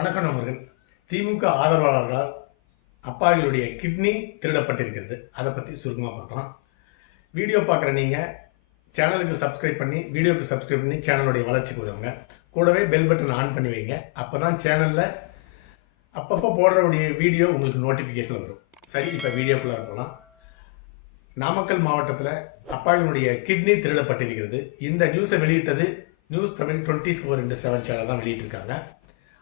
வணக்கம் நண்பர்கள் திமுக ஆதரவாளர்களால் அப்பாவிகளுடைய கிட்னி திருடப்பட்டிருக்கிறது. அதை பற்றி சுருக்கமாக பார்க்கலாம். வீடியோ பார்க்குற நீங்கள் சேனலுக்கு சப்ஸ்கிரைப் பண்ணி வீடியோக்கு சப்ஸ்கிரைப் பண்ணி சேனலுடைய வளர்ச்சிக்கு உதவுங்க. கூடவே பெல் பட்டன் ஆன் பண்ணி வைங்க. அப்போ தான் சேனலில் அப்பப்போ போடுறவுடைய வீடியோ உங்களுக்கு நோட்டிஃபிகேஷன் வரும். சரி இப்போ வீடியோக்குள்ளே போகலாம் நாமக்கல் மாவட்டத்தில் அப்பாவினுடைய கிட்னி திருடப்பட்டிருக்கிறது. இந்த நியூஸை வெளியிட்டது news Tamil twenty four into seven channel தான் வெளியிட்டிருக்காங்க.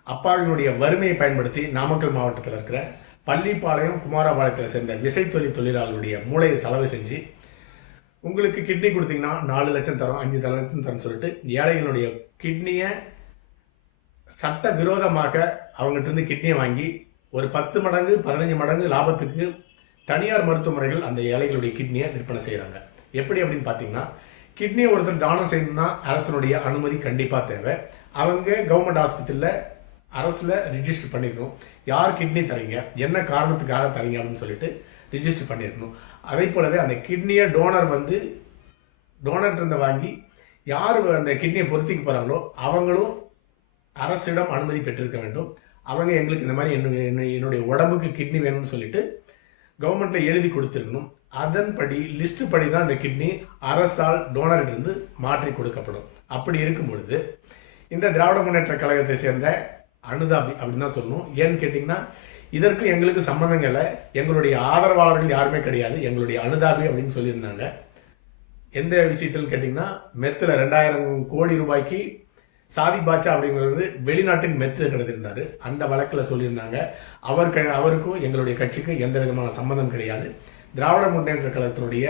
அப்பாவினுடைய வறுமையை பயன்படுத்தி நாமக்கல் மாவட்டத்தில் இருக்கிற பள்ளிப்பாளையம் குமாரபாளையத்தில் சேர்ந்த விசைத்தொழில் தொழிலாளருடைய மூளையை செலவு செஞ்சு உங்களுக்கு கிட்னி கொடுத்தீங்கன்னா நாலு லட்சம் தரோம் அஞ்சு லட்சம் தரோம் சொல்லிட்டு ஏழைகளுடைய கிட்னியை சட்ட விரோதமாக அவங்ககிட்ட இருந்து கிட்னியை வாங்கி ஒரு பத்து மடங்கு பதினஞ்சு மடங்கு லாபத்துக்கு தனியார் மருத்துவமனைகள் அந்த ஏழைகளுடைய கிட்னியை விற்பனை செய்கிறாங்க எப்படி அப்படின்னு பார்த்தீங்கன்னா கிட்னியை ஒருத்தர் தானம் செய்யணும்னா அரசனுடைய அனுமதி கண்டிப்பாக தேவை. அவங்க கவர்மெண்ட் ஆஸ்பத்திரியில் அரசில் ரிஜிஸ்டர் பண்ணியிருக்கணும் யார் கிட்னி தரீங்க என்ன காரணத்துக்காக தரீங்க அப்படின்னு சொல்லிட்டு ரிஜிஸ்டர் பண்ணியிருக்கணும் அதே போலவே அந்த கிட்னியை டோனர் வந்து டோனர்கிட்ட வாங்கி யார் அந்த கிட்னியை பொருத்திக்க போகிறாங்களோ அவங்களும் அரசிடம் அனுமதி பெற்றிருக்க வேண்டும். அவங்க எங்களுக்கு இந்த மாதிரி என்னுடைய என்னுடைய- உடம்புக்கு கிட்னி வேணும்னு சொல்லிட்டு கவர்மெண்ட்டில் எழுதி கொடுத்துருக்கணும். அதன்படி லிஸ்ட் படி தான் இந்த கிட்னி அரசால் டோனர்கிட்ட இருந்து மாற்றி கொடுக்கப்படும். அப்படி இருக்கும் பொழுது இந்த திராவிட முன்னேற்ற கழகத்தை சேர்ந்த அனுதாபி அப்படின்னு தான் சொல்லணும். ஏன்னு கேட்டிங்கன்னா இதற்கு எங்களுக்கு சம்பந்தம் இல்லை. எங்களுடைய ஆதரவாளர்கள் யாருமே கிடையாது. எங்களுடைய அனுதாபி அப்படின்னு சொல்லியிருந்தாங்க. எந்த விஷயத்தில் கேட்டிங்கன்னா மெத்தில் ரெண்டாயிரம் கோடி ரூபாய்க்கு சாதி பாட்சா அப்படிங்கிறவர் வெளிநாட்டுக்கு மெத்து கிடந்திருந்தார். அந்த வழக்கில் சொல்லியிருந்தாங்க. அவர் க அவருக்கும் எங்களுடைய கட்சிக்கும் எந்த விதமான சம்மந்தம் கிடையாது. திராவிட முன்னேற்ற கழகத்தினுடைய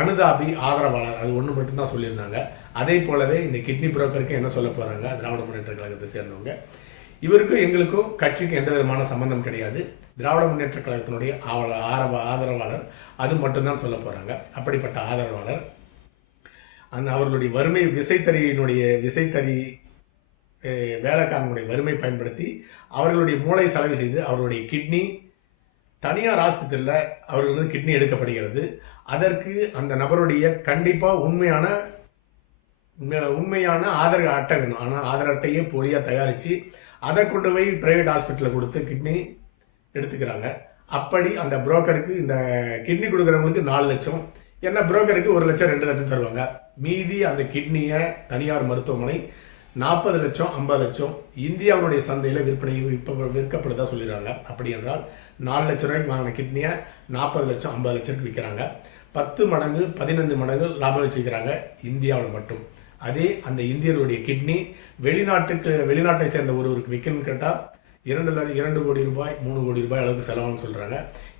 அனுதாபி ஆதரவாளர் அது ஒன்று மட்டும்தான் சொல்லியிருந்தாங்க. அதே போலவே இந்த கிட்னி புரோக்கருக்கு என்ன சொல்ல போகிறாங்க திராவிட முன்னேற்ற கழகத்தை சேர்ந்தவங்க. இவருக்கும் எங்களுக்கும் கட்சிக்கு எந்த விதமான சம்பந்தம் கிடையாது. திராவிட முன்னேற்ற கழகத்தினுடைய ஆவல ஆரவ ஆதரவாளர் அது மட்டும்தான் சொல்ல போகிறாங்க அப்படிப்பட்ட ஆதரவாளர். அந்த அவர்களுடைய வறுமை விசைத்தறியினுடைய விசைத்தறி வேலைக்காரனுடைய வறுமை பயன்படுத்தி அவர்களுடைய மூளை செலவு செய்து அவர்களுடைய கிட்னி தனியார் ஆஸ்பத்திரியில் அவர்கள் வந்து கிட்னி எடுக்கப்படுகிறது. அதற்கு அந்த நபருடைய கண்டிப்பாக உண்மையான உண்மை- உண்மையான ஆதார் அட்டை வேணும். ஆனால் ஆதார் அட்டையே போலியாக தயாரித்து அதை கொண்டு போய் பிரைவேட் ஹாஸ்பிட்டலில் கொடுத்து கிட்னி எடுத்துக்கிறாங்க. அப்படி அந்த புரோக்கருக்கு இந்த கிட்னி கொடுக்குறவங்களுக்கு நாலு லட்சம். என்ன புரோக்கருக்கு ஒரு லட்சம் ரெண்டு லட்சம் தருவாங்க. மீதி அந்த கிட்னியை தனியார் மருத்துவமனை நாற்பது லட்சம் ஐம்பது லட்சம். இந்தியாவுடைய சந்தையில் விற்பனை விற்ப விற்கப்படுதா சொல்லிடுறாங்க. அப்படி என்றால் நாலு லட்ச ரூபாய்க்கு வாங்கின கிட்னியை நாற்பது லட்சம் ஐம்பது லட்சத்துக்கு விற்கிறாங்க பத்து மடங்கு பதினைந்து மடங்கு லாபம் வச்சுக்கிறாங்க இந்தியாவில் மட்டும். அதே அந்த இந்தியருடைய கிட்னி வெளிநாட்டுக்கு வெளிநாட்டை சேர்ந்த ஒருவருக்கு விற்கணும்னு கேட்டால் இரண்டு இரண்டு கோடி ரூபாய் மூணு கோடி ரூபாய் அளவுக்கு செலவுன்னு சொல்கிறாங்க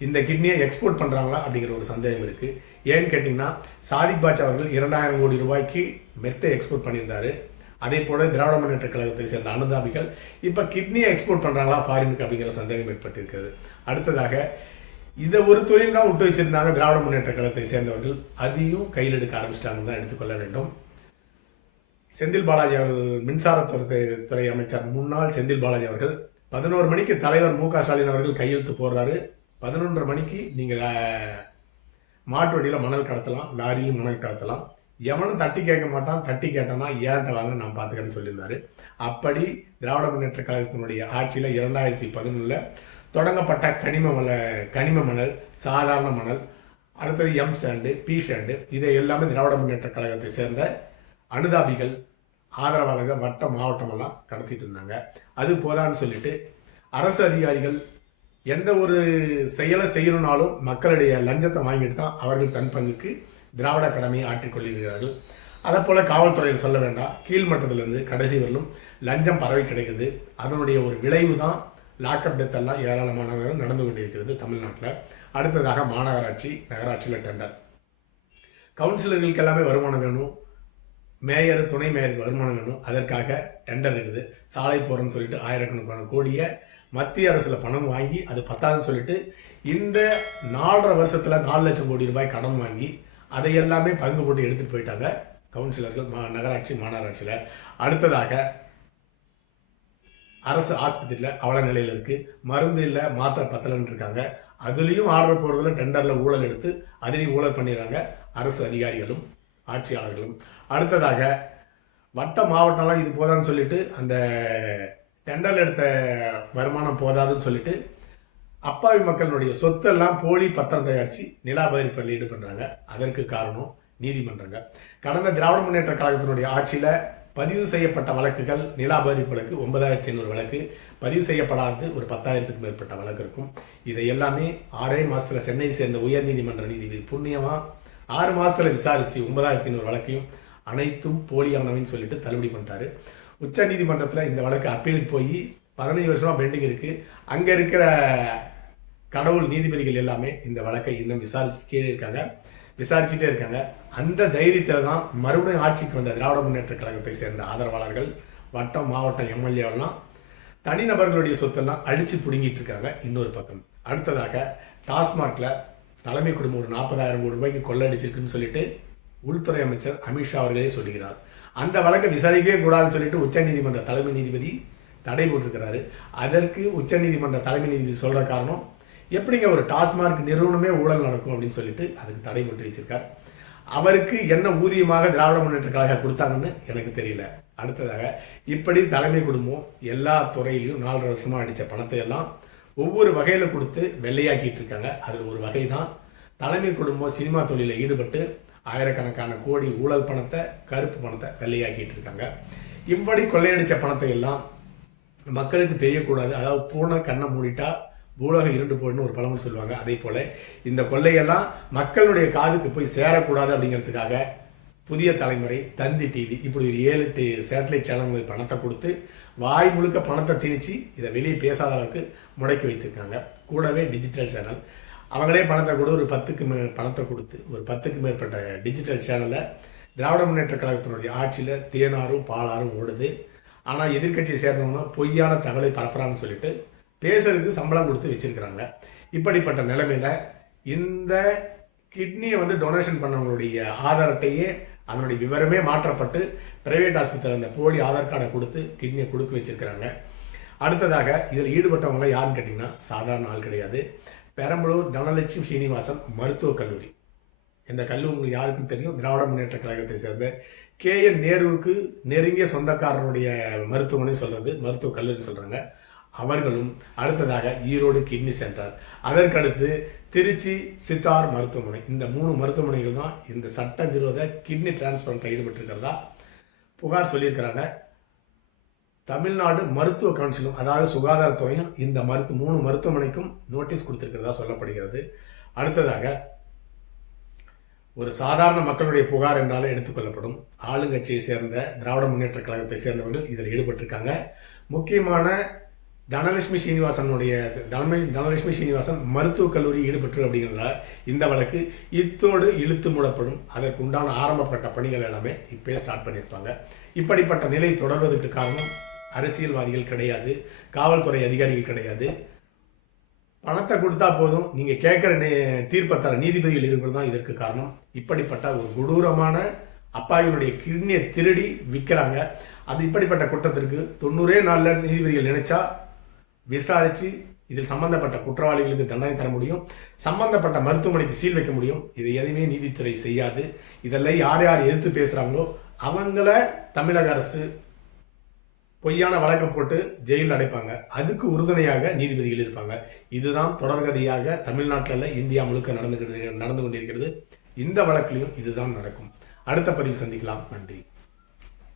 இந்த கிட்னியை எக்ஸ்போர்ட் பண்ணுறாங்களா அப்படிங்கிற ஒரு சந்தேகம் இருக்குது ஏன்னு கேட்டிங்கன்னா சாதிக் பாட்சா அவர்கள் இரண்டாயிரம் கோடி ரூபாய்க்கு மெத்தை எக்ஸ்போர்ட் பண்ணியிருந்தார். அதே போல் திராவிட முன்னேற்ற கழகத்தை சேர்ந்த அனுதாபிகள் இப்போ கிட்னியை எக்ஸ்போர்ட் பண்ணுறாங்களா ஃபாரினுக்கு அப்படிங்கிற சந்தேகம் ஏற்பட்டிருக்கிறது. அடுத்ததாக இதை ஒரு தொழில் தான் விட்டு வச்சிருந்தாங்க திராவிட முன்னேற்ற கழகத்தை சேர்ந்தவர்கள். அதையும் கையில் எடுக்க ஆரம்பிச்சிட்டாங்கன்னு தான் எடுத்துக்கொள்ள வேண்டும். செந்தில் பாலாஜி அவர்கள் மின்சாரத்துறை துறை அமைச்சர். முன்னாள் செந்தில் பாலாஜி அவர்கள் பதினோரு மணிக்கு தலைவர் மு க. ஸ்டாலின் அவர்கள் கையெழுத்து போடுறாரு. பதினொன்றரை மணிக்கு நீங்கள் மாட்டு வண்டியில் மணல் கடத்தலாம் லாரியும் மணல் கடத்தலாம். எவனும் தட்டி கேட்க மாட்டான் தட்டி கேட்டானா ஏன்ட்ட வாங்க நான் பார்த்துக்கிறேன்னு சொல்லியிருந்தாரு. அப்படி திராவிட முன்னேற்ற கழகத்தினுடைய ஆட்சியில் இரண்டாயிரத்தி பதினொன்றில் தொடங்கப்பட்ட கனிம மல கனிம மணல் சாதாரண மணல் அடுத்தது எம் சாண்டு பி சாண்டு இதை எல்லாமே திராவிட முன்னேற்ற கழகத்தை சேர்ந்த அனுதாபிகள் ஆதரவாளர்கள் வட்ட மாவட்டமெல்லாம் கடத்திட்டு இருந்தாங்க. அது போதான்னு சொல்லிட்டு அரசு அதிகாரிகள் எந்த ஒரு செயலை செய்யணும்னாலும் மக்களுடைய லஞ்சத்தை வாங்கிட்டு தான் அவர்கள் தன் பங்குக்கு திராவிட கடமையை ஆற்றிக் கொள்கிறார்கள் அதை போல் காவல்துறையில் சொல்ல வேண்டாம். கீழ்மட்டத்திலிருந்து கடைசி வரலும் லஞ்சம் பரவி கிடைக்குது. அதனுடைய ஒரு விளைவு தான் லாக்அப் டெத் எல்லாம் ஏராளமானவர்கள் நடந்து கொண்டிருக்கிறது தமிழ்நாட்டில். அடுத்ததாக மாநகராட்சி நகராட்சியில் டெண்டர். கவுன்சிலர்களுக்கு எல்லாமே வருமானம் வேணும். மேயர் துணை மேயருக்கு வருமானம் வேணும். அதற்காக டெண்டர் இருக்குது. சாலை போகிறோம்னு சொல்லிட்டு ஆயிரக்கணக்கான கோடியை மத்திய அரசில் பணம் வாங்கி அது பத்தாதுன்னு சொல்லிட்டு இந்த நாலரை வருஷத்தில் நாலு லட்சம் கோடி ரூபாய் கடன் வாங்கி அதை எல்லாமே பங்கு போட்டு எடுத்துகிட்டு போயிட்டாங்க கவுன்சிலர்கள் மா நகராட்சி மாநகராட்சியில். அடுத்ததாக அரசு ஆஸ்பத்திரியில் அவ்வளோ நிலையில் இருக்குது மருந்து இல்லை மாத்திரை பத்தலைன்னு இருக்காங்க. அதுலேயும் ஆர்டர் போடுறதுல டெண்டரில் ஊழல் எடுத்து அதுலேயும் ஊழல் பண்ணிடுறாங்க அரசு அதிகாரிகளும். ஆட்சியாளர்களும். அடுத்ததாக வட்ட மாவட்டம்லாம் இது போதான்னு சொல்லிட்டு அந்த டெண்டர் எடுத்த வருமானம் போதாதுன்னு சொல்லிட்டு அப்பாவி மக்களுடைய சொத்தெல்லாம் போலி பத்திரம் தயாரித்து நிலாபரிப்பில் பண்ணுறாங்க அதற்கு காரணம் நீதிமன்றங்கள். கடந்த திராவிட முன்னேற்ற கழகத்தினுடைய ஆட்சியில் பதிவு செய்யப்பட்ட வழக்குகள் நிலாபரி வழக்கு ஒன்பதாயிரத்தி ஐநூறு வழக்கு பதிவு செய்யப்படாதது ஒரு பத்தாயிரத்துக்கு மேற்பட்ட வழக்கு இருக்கும். இதை எல்லாமே ஆறே மாதத்தில் சென்னை சேர்ந்த உயர்நீதிமன்ற நீதிபதி புண்ணியமாக ஆறு மாதத்தில் விசாரித்து ஒன்பதாயிரத்தி ஐநூறு வழக்கையும் அனைத்தும் போலியானவைன்னு சொல்லிட்டு தள்ளுபடி பண்ணிட்டாரு. உச்ச நீதிமன்றத்தில் இந்த வழக்கு அப்பீலுக்கு போய் பதினஞ்சு வருஷமாக பெண்டிங் இருக்குது அங்கே இருக்கிற கடவுள் நீதிபதிகள் எல்லாமே இந்த வழக்கை இன்னும் விசாரிச்சுட்டே இருக்காங்க. விசாரிச்சுட்டே இருக்காங்க. அந்த தைரியத்தில் தான் மறுபடியும் ஆட்சிக்கு வந்த திராவிட முன்னேற்ற கழகத்தை சேர்ந்த ஆதரவாளர்கள் வட்டம் மாவட்டம் எம்எல்ஏலாம் தனிநபர்களுடைய சொத்தெல்லாம் அடிச்சு பிடுங்கிட்டு இருக்காங்க. இன்னொரு பக்கம். அடுத்ததாக டாஸ்மாகில் தலைமை குடும்பம் ஒரு நாற்பதாயிரம் கோடி ரூபாய்க்கு கொள்ளடிச்சிருக்குன்னு சொல்லிட்டு உள்துறை அமைச்சர் அமித்ஷா அவர்களே சொல்லுகிறார். அந்த வழக்கை விசாரிக்கவே கூடாதுன்னு சொல்லிட்டு உச்சநீதிமன்ற தலைமை நீதிபதி தடை போட்டிருக்கிறாரு. அதற்கு உச்சநீதிமன்ற தலைமை நீதிபதி சொல்கிற காரணம் எப்படிங்க ஒரு டாஸ்மார்க் நிறுவனமே ஊழல் நடக்கும் அப்படின்னு சொல்லிட்டு அதுக்கு தடை போட்டு வச்சிருக்கார். அவருக்கு என்ன ஊதியமாக திராவிட முன்னேற்ற கழக கொடுத்தாங்கன்னு எனக்கு தெரியல. அடுத்ததாக இப்படி தலைமை குடும்பம் எல்லா துறையிலையும் நாலரை வருஷமாக அடித்த பணத்தை எல்லாம் ஒவ்வொரு வகையில் கொடுத்து வெள்ளையாக்கிட்டு இருக்காங்க அதில் ஒரு வகை தான் தலைமை குடும்பம் சினிமா தொழிலில் ஈடுபட்டு ஆயிரக்கணக்கான கோடி ஊழல் பணத்தை கருப்பு பணத்தை வெள்ளையாக்கிட்டு இருக்காங்க இப்படி கொள்ளையடித்த பணத்தை எல்லாம் மக்களுக்கு தெரியக்கூடாது. அதாவது பூனை கண்ணை மூடிட்டா பூலகம் இருண்டு போயிடுன்னு ஒரு பழமொழி சொல்லுவாங்க. அதே போல் இந்த கொள்ளையெல்லாம் மக்களுடைய காதுக்கு போய் சேரக்கூடாது அப்படிங்கிறதுக்காக புதிய தலைமுறை தந்தி டிவி இப்படி ஒரு ஏழு எட்டு சேட்டலைட் சேனல்கள் பணத்தை கொடுத்து வாய் முழுக்க பணத்தை திணிச்சு இதை வெளியே பேசாத அளவுக்கு முடக்கி வைத்திருக்காங்க. கூடவே டிஜிட்டல் சேனல். அவங்களே பணத்தை கூட ஒரு பத்துக்கு மே பணத்தை கொடுத்து ஒரு பத்துக்கு மேற்பட்ட டிஜிட்டல் சேனலை திராவிட முன்னேற்ற கழகத்தினுடைய ஆட்சியில் தேனாரும் பாலாரும் ஓடுது. ஆனால் எதிர்க்கட்சியை சேர்ந்தவங்க பொய்யான தகவலை பரப்புறான்னு சொல்லிட்டு பேசுறதுக்கு சம்பளம் கொடுத்து வச்சிருக்கிறாங்க. இப்படிப்பட்ட நிலைமையில் இந்த கிட்னியை வந்து டொனேஷன் பண்ணவங்களுடைய ஆதார் அட்டையே அதனுடைய விவரமே மாற்றப்பட்டு பிரைவேட் ஆஸ்பத்திரியில் அந்த போலி ஆதார் கார்டை கொடுத்து கிட்னியை கொடுக்க வச்சுருக்கிறாங்க. அடுத்ததாக இதில் ஈடுபட்டவங்க யாருன்னு கேட்டிங்கன்னா சாதாரண ஆள் கிடையாது. பெரம்பலூர் தனலட்சுமி ஸ்ரீனிவாசன் மருத்துவக் கல்லூரி. இந்த கல்லூரி உங்களுக்கு யாருக்கும் தெரியும்? திராவிட முன்னேற்ற கழகத்தை சேர்ந்த கே என் நேருவுக்கு நெருங்கிய சொந்தக்காரனுடைய மருத்துவமனை சொல்கிறது மருத்துவக் கல்லூரி சொல்கிறாங்க அவர்களும் அடுத்ததாக ஈரோடு கிட்னி சென்டர் அதற்கடுத்து திருச்சி சித்தார் மருத்துவமனை. இந்த மூணு மருத்துவமனைகள் தான் இந்த சட்டவிரோத கிட்னி டிரான்ஸ்பிளான்ட்ல ஈடுபட்டிருக்கிறதா புகார் சொல்லியிருக்கிறாங்க. தமிழ்நாடு மருத்துவ கவுன்சிலும் அதாவது சுகாதாரத்துறையும் இந்த மருத்து மூணு மருத்துவமனைக்கும் நோட்டீஸ் கொடுத்துருக்கிறதா சொல்லப்படுகிறது. அடுத்ததாக ஒரு சாதாரண மக்களுடைய புகார் என்றாலும் எடுத்துக்கொள்ளப்படும் ஆளுங்கட்சியை சேர்ந்த திராவிட முன்னேற்ற கழகத்தை சேர்ந்தவர்கள் இதில் ஈடுபட்டிருக்காங்க. முக்கியமான தனலட்சுமி சீனிவாசனுடைய தனமி தனலட்சுமி சீனிவாசன் மருத்துவக் கல்லூரி ஈடுபட்டு அப்படிங்கிறதால இந்த வழக்கு இத்தோடு இழுத்து மூடப்படும். அதற்கு உண்டான ஆரம்பப்பட்ட பணிகள் எல்லாமே இப்போயே ஸ்டார்ட் பண்ணியிருப்பாங்க. இப்படிப்பட்ட நிலை தொடர்வதற்கு காரணம் அரசியல்வாதிகள் கிடையாது காவல்துறை அதிகாரிகள் கிடையாது. பணத்தை கொடுத்தா போதும் நீங்கள் கேட்குற தீர்ப்பை தர நீதிபதிகள் இருக்கிறது தான் இதற்கு காரணம். இப்படிப்பட்ட ஒரு கொடூரமான அப்பாவினுடைய கிட்னியை திருடி விற்கிறாங்க. அது இப்படிப்பட்ட குற்றத்திற்கு தொண்ணூறே நாளில் நீதிபதிகள் நினைச்சா விசாரித்து இதில் சம்பந்தப்பட்ட குற்றவாளிகளுக்கு தண்டனை தர முடியும். சம்பந்தப்பட்ட மருத்துவமனைக்கு சீல் வைக்க முடியும். இதை எதையுமே நீதித்துறை செய்யாது. இதெல்லாம் யார் யார் எதிர்த்து பேசுகிறாங்களோ அவங்கள தமிழக அரசு பொய்யான வழக்கு போட்டு ஜெயிலில் அடைப்பாங்க. அதுக்கு உறுதுணையாக நீதிபதிகள் இருப்பாங்க. இதுதான் தொடர்கதையாக தமிழ்நாட்டில் இந்தியா முழுக்க நடந்து நடந்து கொண்டிருக்கிறது. இந்த வழக்கிலையும் இதுதான் நடக்கும். அடுத்த பதிவு சந்திக்கலாம். நன்றி.